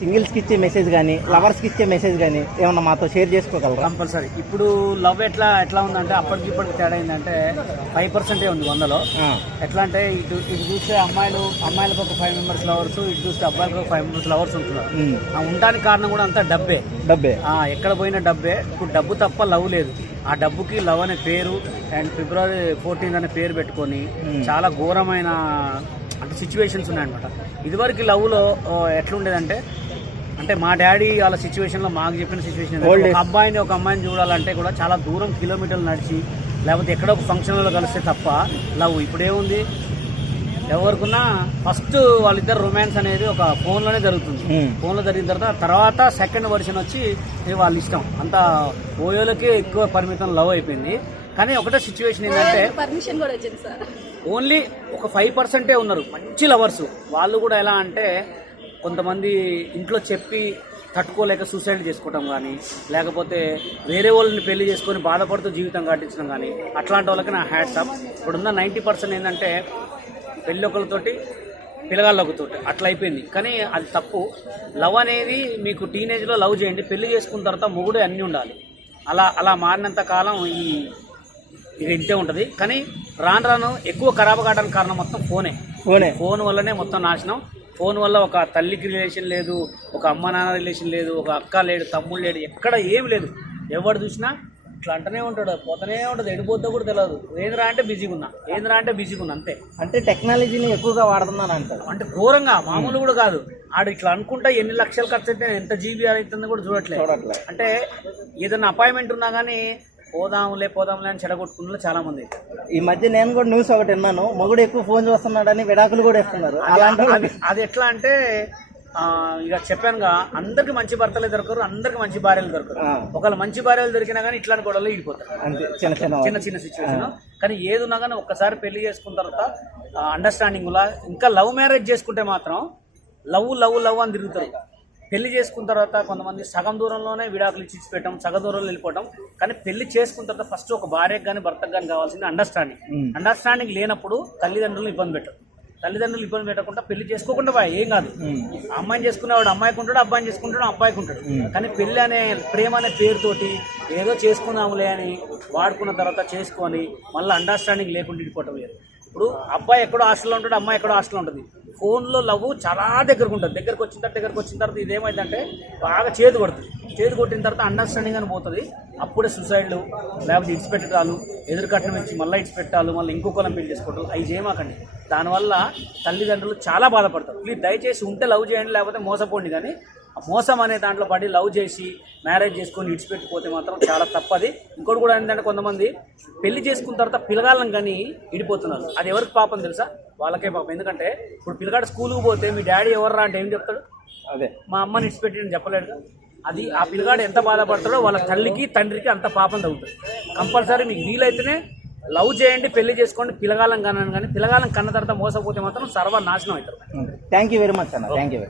సింగిల్స్కి ఇచ్చే మెసేజ్ కానీ లవర్స్కి ఇచ్చే మెసేజ్ కానీ ఏమన్నా మాతో షేర్ చేసుకోగలరా? కంపల్సరీ. ఇప్పుడు లవ్ ఎట్లా ఉందంటే అప్పటికి ఇప్పటికి తేడా ఏంటంటే 5% ఉంది 100లో. ఎట్లా అంటే ఇటు చూస్తే అమ్మాయిలకు ఒక 5 మెంబర్స్ లవర్స్, ఇటు చూస్తే అబ్బాయిలకు ఒక 5 మెంబర్స్ లవర్స్ ఉంటున్నారు. ఉండడానికి కారణం కూడా అంతా డబ్బే. ఎక్కడ పోయినా డబ్బే. ఇప్పుడు డబ్బు తప్ప లవ్ లేదు. ఆ డబ్బుకి లవ్ అనే పేరు అండ్ February 14 అనే పేరు పెట్టుకొని చాలా ఘోరమైన అంటే సిచ్యువేషన్స్ ఉన్నాయన్నమాట. ఇదివరకు లవ్లో ఎట్లుండేదంటే అంటే మా డాడీ వాళ్ళ సిచ్యువేషన్లో మాకు చెప్పిన సిచ్యువేషన్ ఒక అమ్మాయిని చూడాలంటే కూడా చాలా దూరం కిలోమీటర్లు నడిచి లేకపోతే ఎక్కడో ఒక ఫంక్షన్లో కలిస్తే తప్ప లవ్. ఇప్పుడు ఏముంది, ఎవరికున్నా ఫస్ట్ వాళ్ళిద్దరు రొమాన్స్ అనేది ఒక ఫోన్లోనే జరుగుతుంది. ఫోన్లో జరిగిన తర్వాత సెకండ్ వర్షన్ వచ్చి వాళ్ళ ఇష్టం. అంత ఓయోలకే ఎక్కువ పరిమితం లవ్ అయిపోయింది. కానీ ఒకటే సిచ్యువేషన్ ఏంటంటే ఓన్లీ ఒక 5% ఉన్నారు మంచి లవర్స్. వాళ్ళు కూడా ఎలా అంటే కొంతమంది ఇంట్లో చెప్పి తట్టుకోలేక సూసైడ్ చేసుకోవటం కానీ, లేకపోతే వేరే వాళ్ళని పెళ్లి చేసుకొని బాధపడుతూ జీవితం కట్టించడం కానీ, అట్లాంటి వాళ్ళకి నా హ్యాట్స్ ఆఫ్. ఇప్పుడున్న 90% ఏంటంటే పెళ్ళి ఒకరితోటి పిల్లగాళ్ళొకతోటి అట్లా అయిపోయింది. కానీ అది తప్పు. లవ్ అనేది మీకు టీనేజ్లో లవ్ చేయండి, పెళ్లి చేసుకున్న తర్వాత మొగుడే అన్నీ ఉండాలి. అలా మారినంత కాలం ఇక ఇంతే ఉంటుంది. కానీ రాను ఎక్కువ ఖరాబ్ కావడానికి కారణం మొత్తం ఫోన్ వల్లనే మొత్తం నాశనం. ఫోన్ వల్ల ఒక తల్లికి రిలేషన్ లేదు, ఒక అమ్మ నాన్న రిలేషన్ లేదు, ఒక అక్క లేడు, తమ్ముడు లేడు, ఎక్కడ ఏం లేదు. ఎవరు చూసినా ఇట్లా అంటనే ఉంటాడు, పోతనే ఉంటుంది. ఎడిపోద్దో కూడా తెలియదు. ఏంద్రా అంటే బిజీగా ఉన్నా అంతే. అంటే టెక్నాలజీని ఎక్కువగా వాడుతున్నాను అంటారు. అంటే ఘోరంగా, మామూలు కూడా కాదు. ఆడు ఇట్లా అనుకుంటా ఎన్ని లక్షలు ఖర్చు అయితే ఎంత జీబీ అవుతుందో కూడా చూడట్లేదు. అంటే ఏదైనా అపాయింట్మెంట్ ఉన్నా కానీ పోదాంలే అని చెడగొట్టుకున్న చాలా మంది. ఈ మధ్య నేను కూడా న్యూస్ ఒకటి విన్నాను, మొగుడు ఎక్కువ ఫోన్ చూస్తున్నాడని విడాకులు కూడా ఇస్తున్నారు. అది ఎట్లా అంటే ఇక చెప్పానుగా, అందరికి మంచి భర్తలే దొరకరు, అందరికి మంచి భార్యలు దొరకరు. ఒకవేళ మంచి భార్యలు దొరికినా కానీ ఇట్లాంటి గొడవలు ఇడిపోతారు. చిన్న సిచ్యువేషన్. కానీ ఏది ఉన్నా కానీ ఒక్కసారి పెళ్లి చేసుకున్న తర్వాత అండర్స్టాండింగ్ లా. ఇంకా లవ్ మ్యారేజ్ చేసుకుంటే మాత్రం లవ్ అని తిరుగుతారు. పెళ్లి చేసుకున్న తర్వాత కొంతమంది సగం దూరంలోనే విడాకులు ఇచ్చి పెట్టడం, సగం దూరంలో వెళ్ళిపోవడం. కానీ పెళ్లి చేసుకున్న తర్వాత ఫస్ట్ ఒక భార్యకు కానీ భర్తకు కానీ కావాల్సింది అండర్స్టాండింగ్ లేనప్పుడు తల్లిదండ్రులను ఇబ్బంది పెట్టకుండా పెళ్లి చేసుకోకుండా ఏం కాదు. అమ్మాయిని చేసుకునేవాడు అమ్మాయికి ఉంటాడు, అబ్బాయిని చేసుకుంటాడు అబ్బాయికి ఉంటాడు. కానీ పెళ్లి అనే ప్రేమ అనే పేరుతోటి ఏదో చేసుకుందాములే అని వాడుకున్న తర్వాత చేసుకొని మళ్ళీ అండర్స్టాండింగ్ లేకుండా ఇడిపోవటం లేదు. ఇప్పుడు అబ్బాయి ఎక్కడో హాస్టల్లో ఉంటాడు, అమ్మాయి ఎక్కడో హాస్టల్లో ఉంటుంది. ఫోన్లో లవ్ చాలా దగ్గరకు ఉంటుంది. దగ్గరకు వచ్చిన తర్వాత ఇదేమైందంటే బాగా చేదు కొట్టిన తర్వాత అండర్స్టాండింగ్ అని పోతుంది. అప్పుడే సూసైడ్లు, లేకపోతే ఇడిచిపెట్టాలు, ఎదురు కట్నం ఇచ్చి మళ్ళీ ఇడిచిపెట్టాలు, మళ్ళీ ఇంకొకరిని పెళ్లి చేసుకోవడం, అవి చేయమాకండి. దానివల్ల తల్లిదండ్రులు చాలా బాధపడతారు. ప్లీజ్ దయచేసి ఉంటే లవ్ చేయండి, లేకపోతే మోసపోండి. కానీ ఆ మోసం అనే దాంట్లో పడి లవ్ చేసి మ్యారేజ్ చేసుకొని ఇడిచిపెట్టిపోతే మాత్రం చాలా తప్పది. ఇంకోటి కూడా ఏంటంటే కొంతమంది పెళ్లి చేసుకున్న తర్వాత పిల్లగాళ్ళని కానీ ఇడిపోతున్నారు. అది ఎవరికి పాపం తెలుసా? వాళ్ళకే పాపం. ఎందుకంటే ఇప్పుడు పిల్లగాడు స్కూల్కి పోతే మీ డాడీ ఎవర్రా అంటే ఏం చెప్తాడు? అదే మా అమ్మని ఇడిచిపెట్టి అని చెప్పలేడు. అది ఆ పిల్లగాడు ఎంత బాధపడతాడో వాళ్ళ తల్లికి తండ్రికి అంత పాపం తగ్గుతుంది. కంపల్సరీ మీకు వీలైతేనే లవ్ చేయండి, పెళ్లి చేసుకోండి, పిల్లగాళ్ళం కన్నాను. కానీ పిల్లగాళ్ళం కన్న తర్వాత మోసపోతే మాత్రం సర్వనాశనం అవుతారు. థ్యాంక్ యూ వెరీ మచ్ అన్న. Thank you.